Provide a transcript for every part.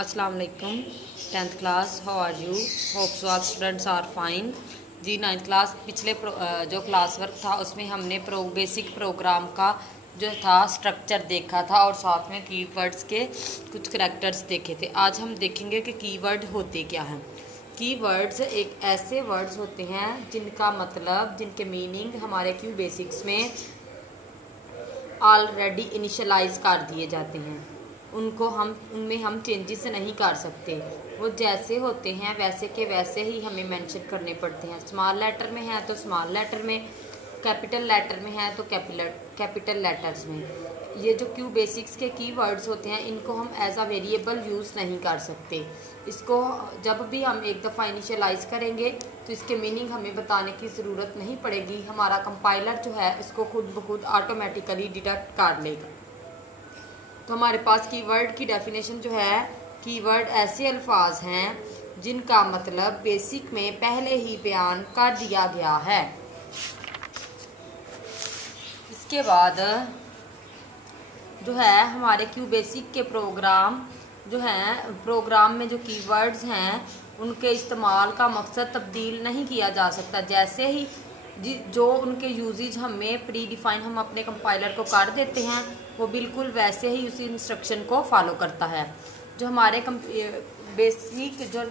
अस्सलाम वालेकुम। 10th class, how are you? Hope so all students are fine. जी 9th class पिछले जो क्लास वर्क था उसमें हमने बेसिक प्रोग्राम का जो था स्ट्रक्चर देखा था और साथ में कीवर्ड्स के कुछ करैक्टर्स देखे थे। आज हम देखेंगे कि कीवर्ड होते क्या हैं। कीवर्ड्स एक ऐसे वर्ड्स होते हैं जिनका मतलब, जिनके मीनिंग हमारे क्यू बेसिक्स में ऑलरेडी इनिशियलाइज कर दिए जाते हैं। उनमें हम चेंजेस नहीं कर सकते। वो जैसे होते हैं वैसे के वैसे ही हमें मेंशन करने पड़ते हैं। स्मॉल लेटर में है तो स्मॉल लेटर में, कैपिटल लेटर में है तो कैपिटल लेटर्स में। ये जो क्यू बेसिक्स के कीवर्ड्स होते हैं इनको हम एज अ वेरिएबल यूज़ नहीं कर सकते। इसको जब भी हम एक दफ़ा इनिशियलाइज करेंगे तो इसके मीनिंग हमें बताने की ज़रूरत नहीं पड़ेगी। हमारा कंपाइलर जो है इसको खुद ब खुद ऑटोमेटिकली डिटेक्ट कर लेगा। तो हमारे पास कीवर्ड की डेफिनेशन जो है, कीवर्ड ऐसे अल्फाज हैं जिनका मतलब बेसिक में पहले ही बयान कर दिया गया है। इसके बाद जो है हमारे क्यू बेसिक के प्रोग्राम जो हैं, प्रोग्राम में जो कीवर्ड्स हैं उनके इस्तेमाल का मकसद तब्दील नहीं किया जा सकता। जैसे ही जो उनके यूजेज हमें प्री डिफाइन हम अपने कंपाइलर को कर देते हैं वो बिल्कुल वैसे ही उसी इंस्ट्रक्शन को फॉलो करता है। जो हमारे बेसिक जो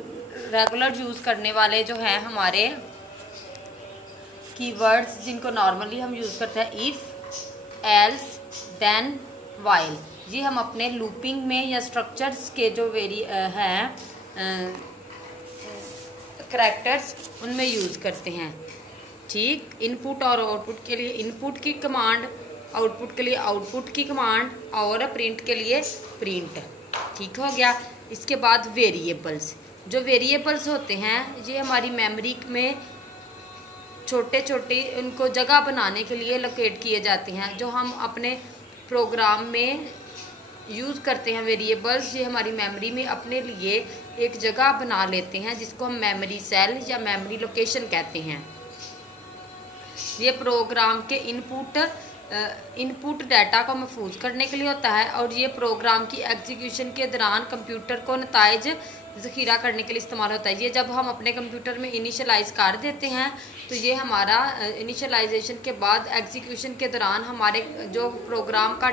रेगुलर यूज़ करने वाले जो हैं हमारे कीवर्ड्स जिनको नॉर्मली हम यूज़ करते हैं, इफ़, एल्स, देन, वाइल, ये हम अपने लूपिंग में या स्ट्रक्चर्स के जो हैं करैक्टर्स उनमें यूज़ करते हैं। ठीक, इनपुट और आउटपुट के लिए इनपुट की कमांड, आउटपुट के लिए आउटपुट की कमांड और प्रिंट के लिए प्रिंट। ठीक हो गया। इसके बाद वेरिएबल्स, जो वेरिएबल्स होते हैं ये हमारी मेमोरी में छोटे छोटे उनको जगह बनाने के लिए लोकेट किए जाते हैं। जो हम अपने प्रोग्राम में यूज़ करते हैं वेरिएबल्स, ये हमारी मेमोरी में अपने लिए एक जगह बना लेते हैं जिसको हम मेमोरी सेल या मेमोरी लोकेशन कहते हैं। ये प्रोग्राम के इनपुट डाटा को महफूज करने के लिए होता है और ये प्रोग्राम की एग्जीक्यूशन के दौरान कंप्यूटर को नताइज ज़ख़ीरा करने के लिए इस्तेमाल होता है। ये जब हम अपने कंप्यूटर में इनिशियलाइज कर देते हैं तो ये हमारा इनिशियलाइजेशन के बाद एग्जीक्यूशन के दौरान हमारे जो प्रोग्राम का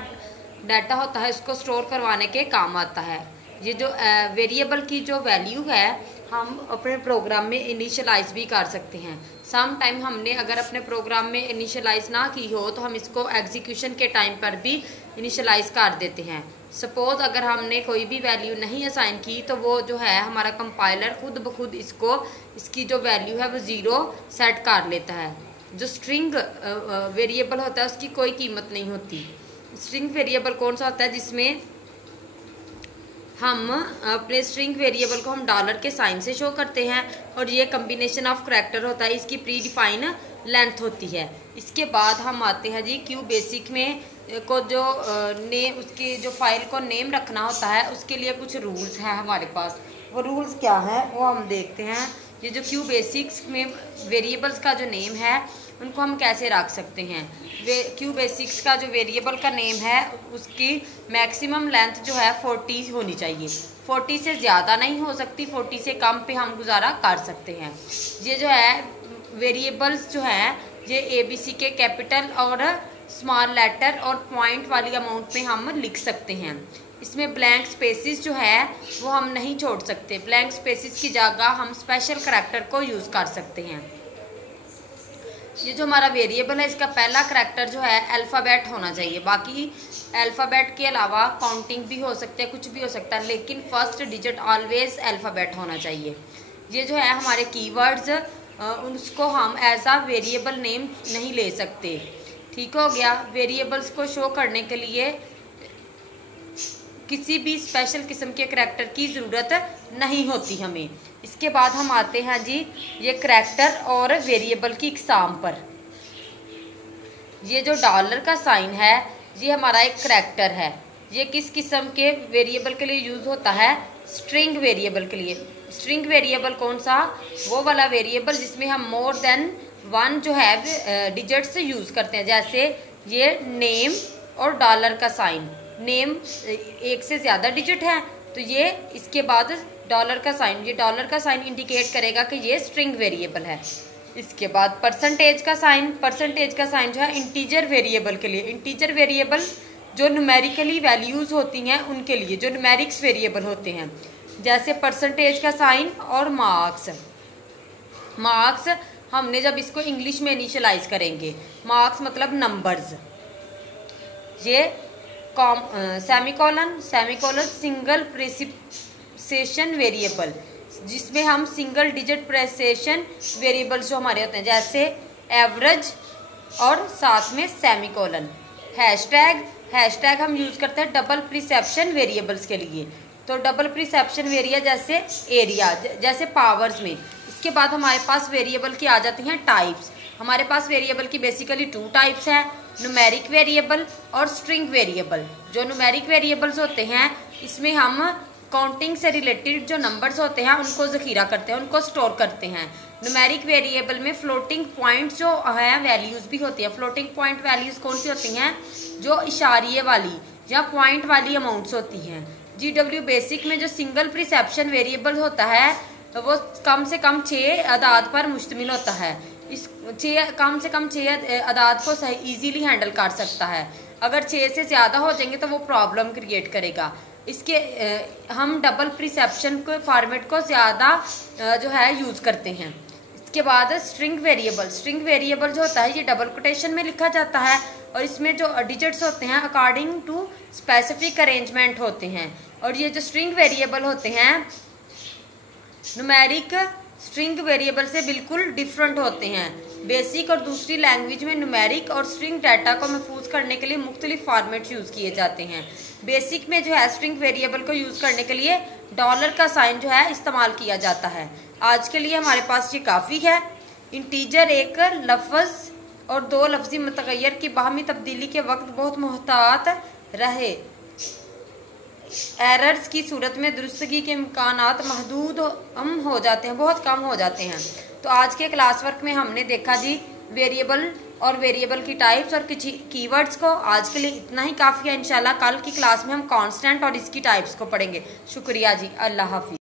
डाटा होता है उसको स्टोर करवाने के काम आता है। ये जो वेरिएबल की जो वैल्यू है हम अपने प्रोग्राम में इनिशियलाइज भी कर सकते हैं। सम टाइम हमने अगर अपने प्रोग्राम में इनिशियलाइज ना की हो तो हम इसको एग्जीक्यूशन के टाइम पर भी इनिशियलाइज कर देते हैं। सपोज अगर हमने कोई भी वैल्यू नहीं असाइन की तो वो जो है हमारा कंपाइलर खुद ब खुद इसकी जो वैल्यू है वो 0 सेट कर लेता है। जो स्ट्रिंग वेरिएबल होता है उसकी कोई कीमत नहीं होती। स्ट्रिंग वेरिएबल कौन सा होता है जिसमें हम अपने स्ट्रिंग वेरिएबल को हम डॉलर के साइन से शो करते हैं और ये कम्बिनेशन ऑफ करैक्टर होता है, इसकी प्री डिफाइन लेंथ होती है। इसके बाद हम आते हैं जी क्यू बेसिक में को जो उसकी जो फाइल को नेम रखना होता है उसके लिए कुछ रूल्स हैं हमारे पास। वो रूल्स क्या हैं वो हम देखते हैं। ये जो क्यू बेसिक्स में वेरिएबल्स का जो नेम है उनको हम कैसे रख सकते हैं। क्यू बेसिक्स का जो वेरिएबल का नेम है उसकी मैक्सिमम लेंथ जो है 40 होनी चाहिए। 40 से ज़्यादा नहीं हो सकती, 40 से कम पे हम गुजारा कर सकते हैं। ये जो है वेरिएबल्स जो हैं ये ABC के कैपिटल और स्मॉल लेटर और पॉइंट वाली अमाउंट में हम लिख सकते हैं। इसमें ब्लैंक स्पेसिस जो है वो हम नहीं छोड़ सकते। ब्लैंक स्पेसिस की जगह हम स्पेशल करैक्टर को यूज़ कर सकते हैं। ये जो हमारा वेरिएबल है इसका पहला करैक्टर जो है अल्फ़ाबेट होना चाहिए। बाकी अल्फ़ाबेट के अलावा काउंटिंग भी हो सकते हैं, कुछ भी हो सकता है, लेकिन फर्स्ट डिजिट ऑलवेज अल्फ़ाबेट होना चाहिए। ये जो है हमारे कीवर्ड्स उसको हम एज अ वेरिएबल नेम नहीं ले सकते। ठीक हो गया। वेरिएबल्स को शो करने के लिए किसी भी स्पेशल किस्म के करैक्टर की ज़रूरत नहीं होती हमें। इसके बाद हम आते हैं जी ये करैक्टर और वेरिएबल की इकसाम पर। ये जो डॉलर का साइन है ये हमारा एक करैक्टर है। ये किस किस्म के वेरिएबल के लिए यूज़ होता है? स्ट्रिंग वेरिएबल के लिए। स्ट्रिंग वेरिएबल कौन सा? वो वाला वेरिएबल जिसमें हम मोर देन 1 जो है डिजिट्स यूज़ करते हैं। जैसे ये नेम और डॉलर का साइन, नेम एक से ज़्यादा डिजिट है तो ये इसके बाद डॉलर का साइन, ये डॉलर का साइन इंडिकेट करेगा कि ये स्ट्रिंग वेरिएबल है। इसके बाद परसेंटेज का साइन, परसेंटेज का साइन जो है इंटीजर वेरिएबल के लिए, इंटीजर वेरिएबल जो न्यूमेरिकली वैल्यूज़ होती हैं उनके लिए, जो न्यूमेरिक्स वेरिएबल होते हैं, जैसे परसेंटेज का साइन और मार्क्स। मार्क्स हमने जब इसको इंग्लिश में इनिशियलाइज करेंगे, मार्क्स मतलब नंबर्स, ये semicolon, semicolon single precision variable, जिसमें हम सिंगल डिजिट प्रेसिशन वेरिएबल्स जो हमारे होते हैं, जैसे एवरेज और साथ में सेमीकोलन। हैशटैग, हैशटैग हम यूज़ करते हैं डबल प्रिसेप्शन वेरिएबल्स के लिए। तो डबल प्रिसेप्शन वेरिया जैसे एरिया, जैसे पावर्स में। इसके बाद हमारे पास वेरिएबल की आ जाती हैं टाइप्स। हमारे पास वेरिएबल की बेसिकली 2 टाइप्स हैं, न्यूमेरिक वेरिएबल और स्ट्रिंग वेरिएबल। जो न्यूमेरिक वेरिएबल्स होते हैं इसमें हम काउंटिंग से रिलेटेड जो नंबर्स होते हैं उनको ज़ख़ीरा करते हैं, उनको स्टोर करते हैं। न्यूमेरिक वेरिएबल में फ्लोटिंग पॉइंट जो है वैल्यूज़ भी होती हैं। फ्लोटिंग पॉइंट वैल्यूज़ कौन सी होती हैं? जो इशारिये वाली या पॉइंट वाली अमाउंट्स होती हैं। GW बेसिक में जो सिंगल प्रिसेप्शन वेरिएबल होता है वो कम से कम 6 अदाद पर मुश्तमिल होता है। इस कम से कम 6 अदाद को सही ईजीली हैंडल कर सकता है। अगर 6 से ज़्यादा हो जाएंगे तो वो प्रॉब्लम क्रिएट करेगा। इसके हम डबल प्रिसेप्शन को फॉर्मेट को ज़्यादा जो है यूज़ करते हैं। इसके बाद स्ट्रिंग वेरिएबल, स्ट्रिंग वेरिएबल जो होता है ये डबल कोटेशन में लिखा जाता है और इसमें जो डिजिट्स होते हैं अकॉर्डिंग टू स्पेसिफिक अरेंजमेंट होते हैं। और ये जो स्ट्रिंग वेरिएबल होते हैं न्यूमेरिक स्ट्रिंग वेरिएबल से बिल्कुल डिफरेंट होते हैं। बेसिक और दूसरी लैंग्वेज में न्यूमेरिक और स्ट्रिंग डाटा को महफूज करने के लिए मुख्तलिफ फॉर्मेट यूज़ किए जाते हैं। बेसिक में जो है स्ट्रिंग वेरिएबल को यूज़ करने के लिए डॉलर का साइन जो है इस्तेमाल किया जाता है। आज के लिए हमारे पास ये काफ़ी है। इंटीजर एक लफ्ज़ और 2 लफ्ज़ी मुतग़य्यर की बाहमी तब्दीली के वक्त बहुत मुहतात रहे। एरर्स की सूरत में दुरुस्तगी के इम्कानात महदूद हो जाते हैं, बहुत कम हो जाते हैं। तो आज के क्लास वर्क में हमने देखा जी वेरिएबल और वेरिएबल की टाइप्स और कुछ कीवर्ड्स को। आज के लिए इतना ही काफ़ी है। इंशाल्लाह कल की क्लास में हम कांस्टेंट और इसकी टाइप्स को पढ़ेंगे। शुक्रिया जी, अल्लाह हाफिज़।